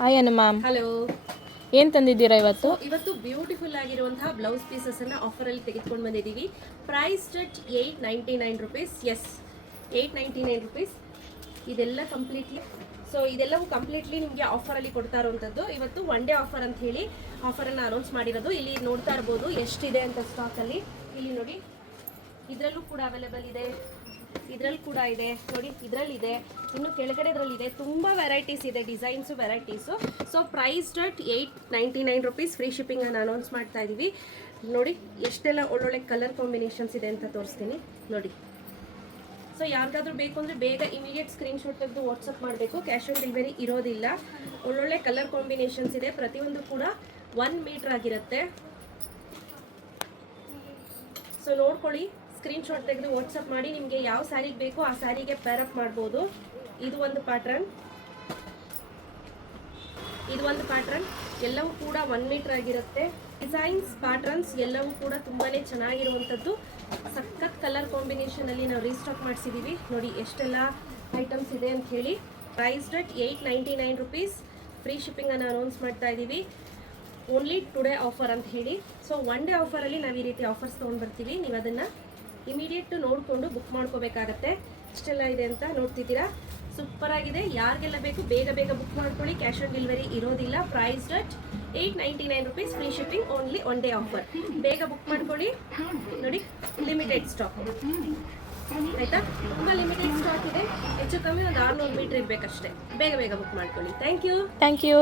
Hi ಅನು ma'am, hello. ಏನು ತಂದಿದ್ದೀರಾ ಇವತ್ತು? ಇವತ್ತು ಬ್ಯೂಟಿಫುಲ್ ಆಗಿರುವಂತಹ ಬ್ಲೌಸ್ ಪೀಸಸ್ ಅನ್ನ ಆಫರ್ ಅಲ್ಲಿ ತೆಗೆದುಕೊಂಡು ಬಂದಿದ್ದೀವಿ. Price at 899 rupees. Yes, 899 rupees. ಇದೆಲ್ಲ ಕಂಪ್ಲೀಟ್ಲಿ ಇದೆಲ್ಲವೂ ಕಂಪ್ಲೀಟ್ಲಿ ನಿಮಗೆ ಆಫರ್ ಅಲ್ಲಿ ಕೊಡ್ತಾ ಇರುವಂತದ್ದು. ಇವತ್ತು ಒನ್ ಡೇ ಆಫರ್ ಅಂತ ಹೇಳಿ ಆಫರ್ ಅನ್ನ ಅನೌನ್ಸ್ ಮಾಡಿರೋದು. ಇಲ್ಲಿ ನೋಡ್ತಾ ಇರಬಹುದು ಎಷ್ಟಿದೆ ಅಂತ ಸ್ಟಾಕ್ ಅಲ್ಲಿ. ಇಲ್ಲಿ ನೋಡಿ, ಇದರಲ್ಲೂ ಕೂಡ ಅವೈಲೇಬಲ್ ಇದೆ, ಇದರಲ್ಲಿ ಕೂಡ ಇದೆ ನೋಡಿ, ಇದರಲ್ಲಿ ಇದೆ, ಇನ್ನು ಕೆಳಗಡೆ ಇದರಲ್ಲಿ ಇದೆ. ತುಂಬ ವೆರೈಟೀಸ್ ಇದೆ, designs varieties. So price at 899 rupees. Free shipping ಅನ್ನು ಅನೌನ್ಸ್ ಮಾಡ್ತಾ ಇದ್ದೀವಿ. ನೋಡಿ ಎಷ್ಟೆಲ್ಲ ಒಳ್ಳೊಳ್ಳೆ ಕಲರ್ ಕಾಂಬಿನೇಷನ್ಸ್ ಇದೆ ಅಂತ ತೋರಿಸ್ತೀನಿ ನೋಡಿ. ಸೊ ಯಾರಿಗಾದ್ರೂ ಬೇಕು ಅಂದರೆ ಬೇಗ ಇಮಿಡಿಯೇಟ್ ಸ್ಕ್ರೀನ್ಶಾಟ್ ತೆಗೆದು ವಾಟ್ಸಪ್ ಮಾಡಬೇಕು. ಕ್ಯಾಶ್ ಆನ್ ಡೆಲಿವರಿ ಇರೋದಿಲ್ಲ. ಒಳ್ಳೊಳ್ಳೆ ಕಲರ್ ಕಾಂಬಿನೇಷನ್ಸ್ ಇದೆ, ಪ್ರತಿಯೊಂದು ಕೂಡ 1 ಮೀಟರ್ ಆಗಿರುತ್ತೆ. ಸೊ ನೋಡ್ಕೊಳ್ಳಿ, ಸ್ಕ್ರೀನ್ಶಾಟ್ ತೆಗೆದು ವಾಟ್ಸಪ್ ಮಾಡಿ. ನಿಮಗೆ ಯಾವ ಸ್ಯಾರಿಗೆ ಬೇಕೋ ಆ ಸ್ಯಾರಿಗೆ ಪೇರಪ್ ಮಾಡ್ಬೋದು. ಇದು ಒಂದು ಪ್ಯಾಟ್ರನ್, ಎಲ್ಲವೂ ಕೂಡ 1 ಮೀಟರ್ ಆಗಿರುತ್ತೆ. ಡಿಸೈನ್ಸ್, ಪ್ಯಾಟ್ರನ್ಸ್ ಎಲ್ಲವೂ ಕೂಡ ತುಂಬಾ ಚೆನ್ನಾಗಿರುವಂಥದ್ದು. ಸಖತ್ ಕಲರ್ ಕಾಂಬಿನೇಷನಲ್ಲಿ ನಾವು ರೀಸ್ಟಾಕ್ ಮಾಡಿಸಿದ್ದೀವಿ. ನೋಡಿ ಎಷ್ಟೆಲ್ಲ ಐಟಮ್ಸ್ ಇದೆ ಅಂತ ಹೇಳಿ. Price at 899 rupees. ಫ್ರೀ ಶಿಪ್ಪಿಂಗನ್ನು ಅನೌನ್ಸ್ ಮಾಡ್ತಾ ಇದ್ದೀವಿ. ಓನ್ಲಿ ಟುಡೇ ಆಫರ್ ಅಂತ ಹೇಳಿ. ಸೊ ಒನ್ ಡೇ ಆಫರಲ್ಲಿ ನಾವು ಈ ರೀತಿ ಆಫರ್ಸ್ ತೊಗೊಂಡು ಬರ್ತೀವಿ. ನೀವು ಅದನ್ನು ಇಮಿಡಿಯೇಟ್ ನೋಡಿಕೊಂಡು ಬುಕ್ ಮಾಡ್ಕೋಬೇಕಾಗತ್ತೆ. ಇಷ್ಟೆಲ್ಲ ಇದೆ ಅಂತ ನೋಡ್ತಿದ್ದೀರಾ, ಸೂಪರ್ ಆಗಿದೆ. ಯಾರಿಗೆಲ್ಲ ಬೇಕು ಬೇಗ ಬೇಗ ಬುಕ್ ಮಾಡ್ಕೊಳ್ಳಿ. ಕ್ಯಾಶ್ ಆನ್ ಡೆಲಿವರಿ ಇರೋದಿಲ್ಲ. Price at 899 rupees. Free shipping, only one day offer. ಬೇಗ ಬುಕ್ ಮಾಡ್ಕೊಳ್ಳಿ. ನೋಡಿ, ಲಿಮಿಟೆಡ್ ಸ್ಟಾಕ್ ಆಯಿತಾ, ತುಂಬ ಲಿಮಿಟೆಡ್ ಸ್ಟಾಕ್ ಇದೆ. ಹೆಚ್ಚು ಕಮ್ಮಿ ಒಂದು 600 ಮೀಟರ್ ಇರಬೇಕಷ್ಟೇ. ಬೇಗ ಬೇಗ ಬುಕ್ ಮಾಡ್ಕೊಳ್ಳಿ. Thank you.